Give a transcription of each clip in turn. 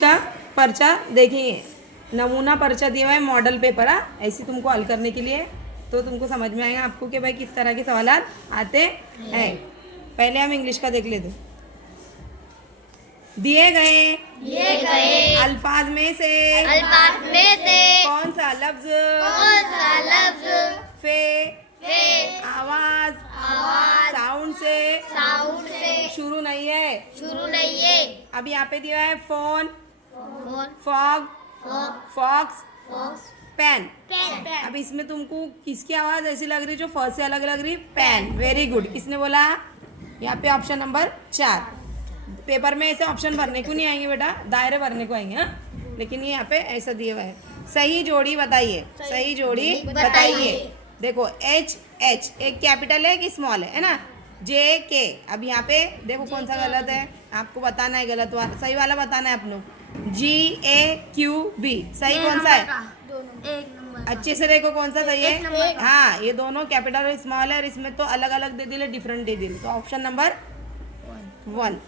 का पर्चा देखेंगे, नमूना पर्चा दिया हुआ है मॉडल पेपर। ऐसे तुमको हल करने के लिए तो तुमको समझ में आएगा आपको कि भाई किस तरह के सवाल आते हैं। पहले हम इंग्लिश का देख लेते। दिए गए अल्फाज में से कौन सा लफ्ज फे आवाज साउंड से शुरू नहीं है। अब यहाँ पे दिया है फोन, फॉग, फॉक्स, पेन। अब इसमें तुमको किसकी आवाज ऐसी लग रही जो फ से अलग लग रही? पेन। Very good. किसने बोला? यहाँ पे ऑप्शन नंबर 4। पेपर में ऐसे ऑप्शन भरने को नहीं आएंगे बेटा, दायरे भरने को आएंगे। हाँ, लेकिन ये यहाँ पे ऐसा दिया हुआ है। सही जोड़ी बताइए, सही जोड़ी बताइए। देखो एच एक कैपिटल है कि स्मॉल है ना? जे के। अब यहाँ पे देखो कौन सा गलत है, आपको बताना है। गलत वाला सही वाला बताना है अपनों। GAQB सही कौन सा है? अच्छे से देखो कौन सा सही है। हाँ, ये दोनों कैपिटल और स्मॉल है और इसमें तो अलग अलग दे दिले, डिफरेंट दे दिले। तो ऑप्शन नंबर 1।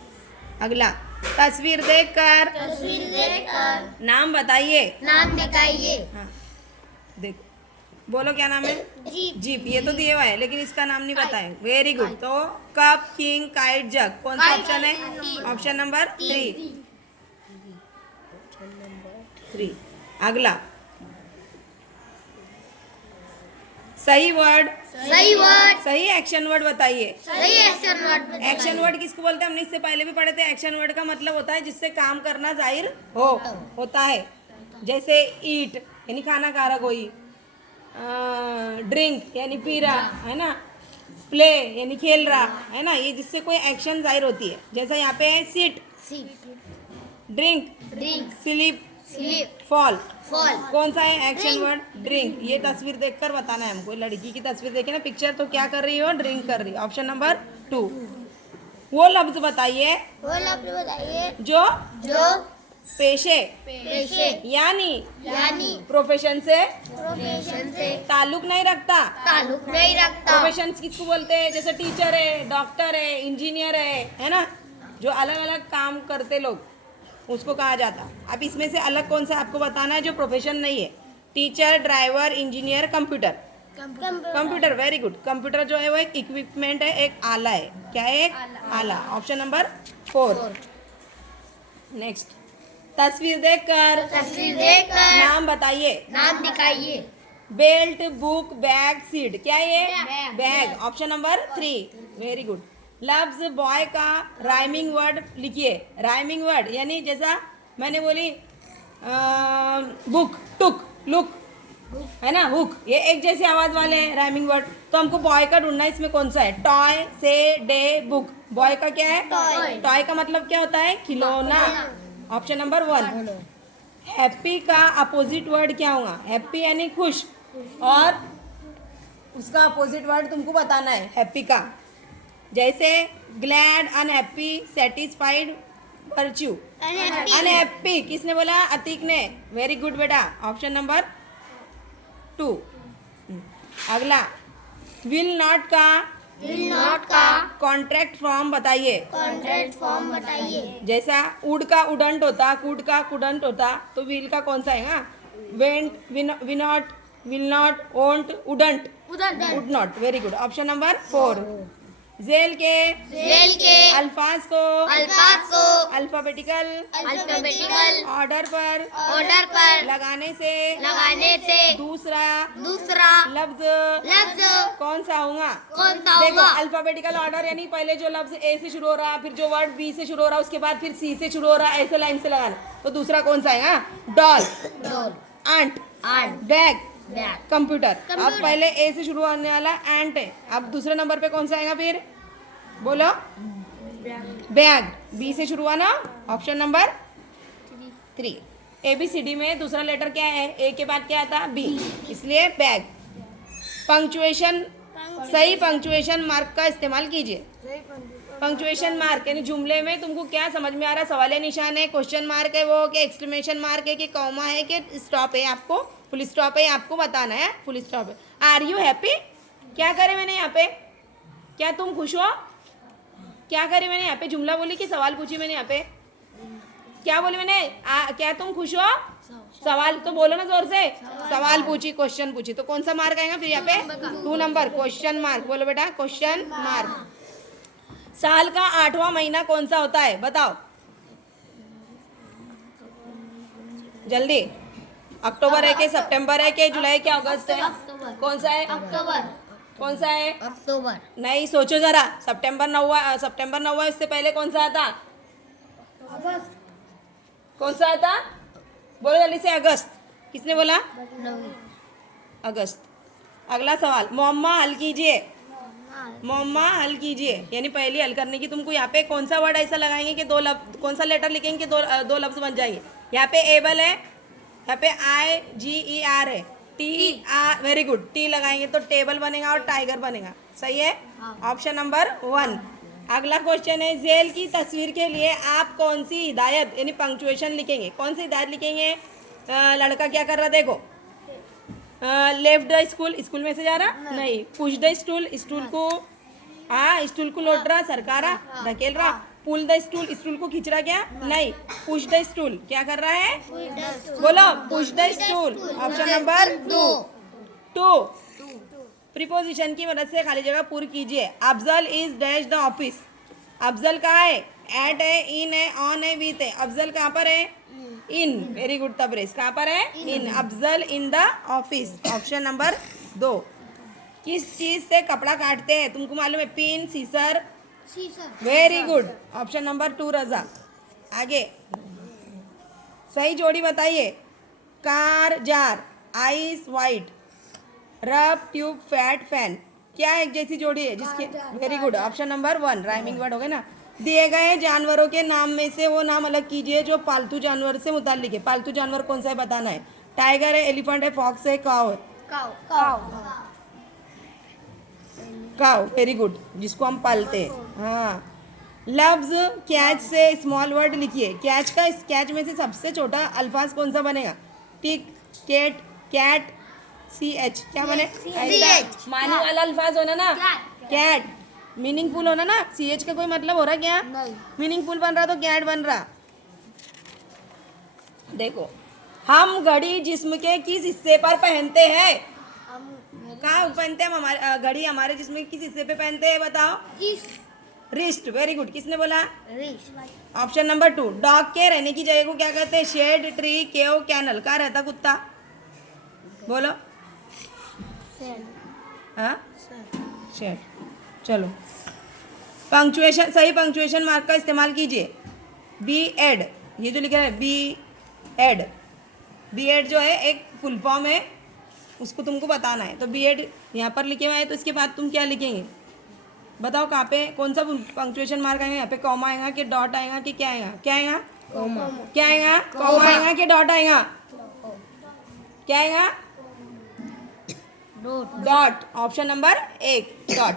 अगला, तस्वीर देखकर नाम बताइए। हाँ, देखो बोलो क्या नाम है? जीप। ये तो दिया हुआ है लेकिन इसका नाम नहीं पता है। Very good. तो कप, किंग, काइट, जग। कौन सा ऑप्शन है? Option number 3। अगला, सही वर्ड सही एक्शन वर्ड बताइए। एक्शन वर्ड किसको बोलते हैं? हमने इससे पहले भी पढ़े थे। एक्शन वर्ड का मतलब होता है जिससे काम करना जाहिर होता है। जैसे ईट यानी खाना खा रहा कोई, ड्रिंक यानी पी रहा है ना, प्ले यानी खेल रहा है ना, ये जिससे कोई एक्शन जाहिर होती है। जैसा यहाँ पे है सिट, ड्रिंक, स्लीप, फॉल। कौन सा है एक्शन वर्ड? ड्रिंक। ये तस्वीर देखकर बताना है हमको। लड़की की तस्वीर देखे ना, पिक्चर, तो क्या कर रही हो? ड्रिंक कर रही है। Option number 2। वो लफ्ज बताइए जो पेशे यानी प्रोफेशन से ताल्लुक नहीं रखता। प्रोफेशन किसको बोलते हैं? जैसे टीचर है, डॉक्टर है, इंजीनियर है ना, जो अलग अलग काम करते लोग, उसको कहा जाता। अब इसमें से अलग कौन सा आपको बताना है जो प्रोफेशन नहीं है? Teacher, driver, engineer, computer. Very good. Computer जो है वो एक इक्विपमेंट है, एक आला है। क्या है? एक आला। Option number 4। नेक्स्ट, तस्वीर देखकर नाम बताइए। Belt, book, bag, seat. क्या है ये? Bag. Option number 3। Very good. लफ्ज बॉय का राइमिंग वर्ड लिखिए। राइमिंग वर्ड यानी जैसा मैंने बोली बुक, टुक, लुक है ना, हुक, ये एक जैसी आवाज वाले हैं राइमिंग वर्ड। तो हमको बॉय का ढूंढना है। इसमें कौन सा है? टॉय, से, डे, बुक। बॉय का क्या है? टॉय का मतलब क्या होता है? खिलौना। Option number 1। हैप्पी का अपोजिट वर्ड क्या होगा? हैप्पी यानी खुश, और उसका अपोजिट वर्ड तुमको बताना है हैप्पी का। जैसे glad, unhappy, satisfied, virtue. Unhappy किसने बोला? अतीक ने। वेरी गुड बेटा। Option number 2। अगला, विल नॉट का कॉन्ट्रैक्ट फॉर्म बताइए। जैसा वुड का वुडंट होता, कूड का कुडंट होता, तो विल का कौन सा है? Went, will not, will not, won't, wouldn't, would not. Very good. Option number 4। Jail के अल्फाज को अल्फाबेटिकल ऑर्डर पर लगाने से दूसरा लफ्ज कौन सा होगा? देखो, अल्फाबेटिकल ऑर्डर यानी पहले जो लफ्ज ए से शुरू हो रहा, फिर जो वर्ड बी से शुरू हो रहा, उसके बाद फिर सी से शुरू हो रहा, ऐसे लाइन से लगाना। तो दूसरा कौन सा है? Doll, aunt, bag, computer. अब पहले ए से शुरू होने वाला एंट है। अब दूसरे नंबर पे कौन सा आएगा? फिर बोलो। बैग। बी से शुरू हुआ ना। Option number 3। ABCD में दूसरा लेटर क्या है? ए के बाद क्या आता? बी, इसलिए बैग। पंक्चुएशन, सही पंक्चुएशन मार्क का इस्तेमाल कीजिए। पंक्चुएशन मार्क यानी जुमले में तुमको क्या समझ में आ रहा? सवाल निशान है, क्वेश्चन मार्क है, वो कि एक्सक्लेमेशन मार्क है, कि कॉमा है, कि स्टॉप है? आपको फुल स्टॉप है, आपको बताना है फुल स्टॉप है। Are you happy? क्या करे मैंने यहाँ पे? क्या तुम खुश हो? क्या करे मैंने यहाँ पे? जुमला बोली कि सवाल पूछी मैंने यहाँ पे? क्या बोली मैंने? क्या तुम खुश हो? सवाल तो बोलो ना जोर से। सवाल पूछी, क्वेश्चन पूछी, तो कौन सा मार्क आएगा फिर यहाँ पे? 2 नंबर, क्वेश्चन मार्क। बोलो बेटा, क्वेश्चन मार्क। साल का 8वां महीना कौन सा होता है? बताओ जल्दी। अक्टूबर है कि सितंबर है कि जुलाई के अगस्त है? कौन सा है? अक्टूबर। कौन सा है? अक्टूबर। नहीं, सोचो जरा। सितंबर 9 इससे पहले कौन सा आता? कौन सा आता? बोलो जल्दी से। अगस्त। किसने बोला? अगस्त। अगला सवाल, मोम्मा हल कीजिए। मोम्मा हल कीजिए यानी पहली हल करने की तुमको यहाँ पे कौन सा वर्ड ऐसा लगाएंगे कि कौन सा लेटर लिखेंगे कि दो लफ्ज बन जाएंगे? यहाँ पे एबल है, यहाँ पे IGER है, TR, वेरी गुड। टी लगाएंगे तो टेबल बनेगा और टाइगर बनेगा। सही है, ऑप्शन नंबर 1। अगला क्वेश्चन है, जेल की तस्वीर के लिए आप कौन सी हिदायत यानी पंक्चुएशन लिखेंगे? कौन सी हिदायत लिखेंगे? लड़का क्या कर रहा देखो। लेफ्ट द स्टूल, स्कूल में से जा रहा नहीं। पुश द स्टूल, स्टूल को स्टूल को लौट रहा, सरका रहा, धकेल रहा। पुल द स्टूल, स्टूल को खींच रहा क्या? नहीं। पुश द स्टूल क्या कर रहा है? बोलो, push the stool. Option number 2। Preposition की मदद से खाली जगह पूरी कीजिए। Afzal is dash the office. Afzal कहाँ है? एट है, इन है, ऑन है, विथ है। अफजल कहाँ पर है? इन। Very good Tabrez. कहाँ पर है? In. Afzal in the office. Option number 2। किस चीज से कपड़ा काटते हैं? तुमको मालूम है? Pin, scissor. Very good. Option number 2 Raza. आगे सही जोड़ी बताइए। Car, jar, ice, white, rub, tube, fat, fan. क्या एक जैसी जोड़ी है जिसके? Very good. Option number 1। Rhyming word हो गए ना। दिए गए जानवरों के नाम में से वो नाम अलग कीजिए जो पालतू जानवर से मुताल्लिक है। पालतू जानवर कौन सा है बताना है। टाइगर है, एलिफेंट है, फॉक्स है, काव है। काव, वेरी गुड, जिसको हम पालते हैं। हाँ। लफ्ज कैच से स्मॉल वर्ड लिखिए। कैच में से सबसे छोटा अल्फाज कौन सा बनेगा? टिक, केट, कैट, CH। क्या बने? मानी वाला अल्फाज होना ना। कैट मीनिंगफुल होना ना। CH का कोई मतलब हो रहा क्या? मीनिंगफुल बन रहा तो कैट बन रहा। देखो, हम घड़ी जिस्म के किस हिस्से पर पहनते हैं? कहाँ पहनते हैं हम? हमारे घड़ी हमारे जिस्म के किस हिस्से पे पहनते हैं? बताओ। रिस्ट। Very good. किसने बोला? Option number 2। डॉग के रहने की जगह को क्या कहते हैं? शेड, ट्री, केव, कैनल। कहाँ रहता कुत्ता? बोलो। हाँ, शेड। चलो, पंक्चुएशन, सही पंक्चुएशन मार्क का इस्तेमाल कीजिए। बी एड, ये जो लिखा है बी एड जो है एक फुल फॉर्म है, उसको तुमको बताना है। तो बी एड यहाँ पर लिखे हुए हैं, तो इसके बाद तुम क्या लिखेंगे? बताओ कहाँ पे कौन सा पंक्चुएशन मार्क आएगा? यहाँ पे कॉमा आएगा कि डॉट आएगा कि क्या आएगा? क्या आएगा? क्या आएगा? कॉमा आएगा कि डॉट आएगा? क्या आएगा? Dot. Option number 1 dot.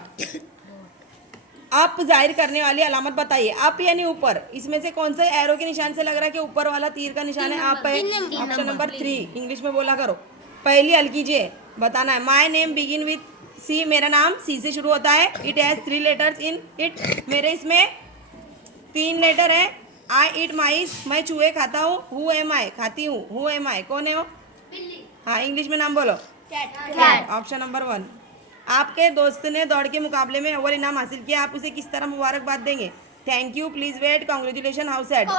Up जाहिर करने वाली अलामत बताइए। अप यानी ऊपर। इसमें से कौन सा एरो के निशान से लग रहा है कि ऊपर वाला तीर का निशान है? अप है। Option number 3। इंग्लिश में बोला करो। पहली हल कीजिए, बताना है। My name begin with C. मेरा नाम सी से शुरू होता है। It has 3 letters in it. मेरे इसमें 3 लेटर है। आई ईट माइस। मैं चूहे खाता हूँ। हु एम आई, खाती हूँ। हु एम आई, कौन है वो? हाँ, इंग्लिश में नाम बोलो। Option number 1। आपके दोस्त ने दौड़ के मुकाबले में अव्वल इनाम हासिल किया, आप उसे किस तरह मुबारकबाद देंगे? Thank you, please wait, congratulation, how sad.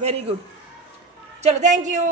Very good. चलो, थैंक यू।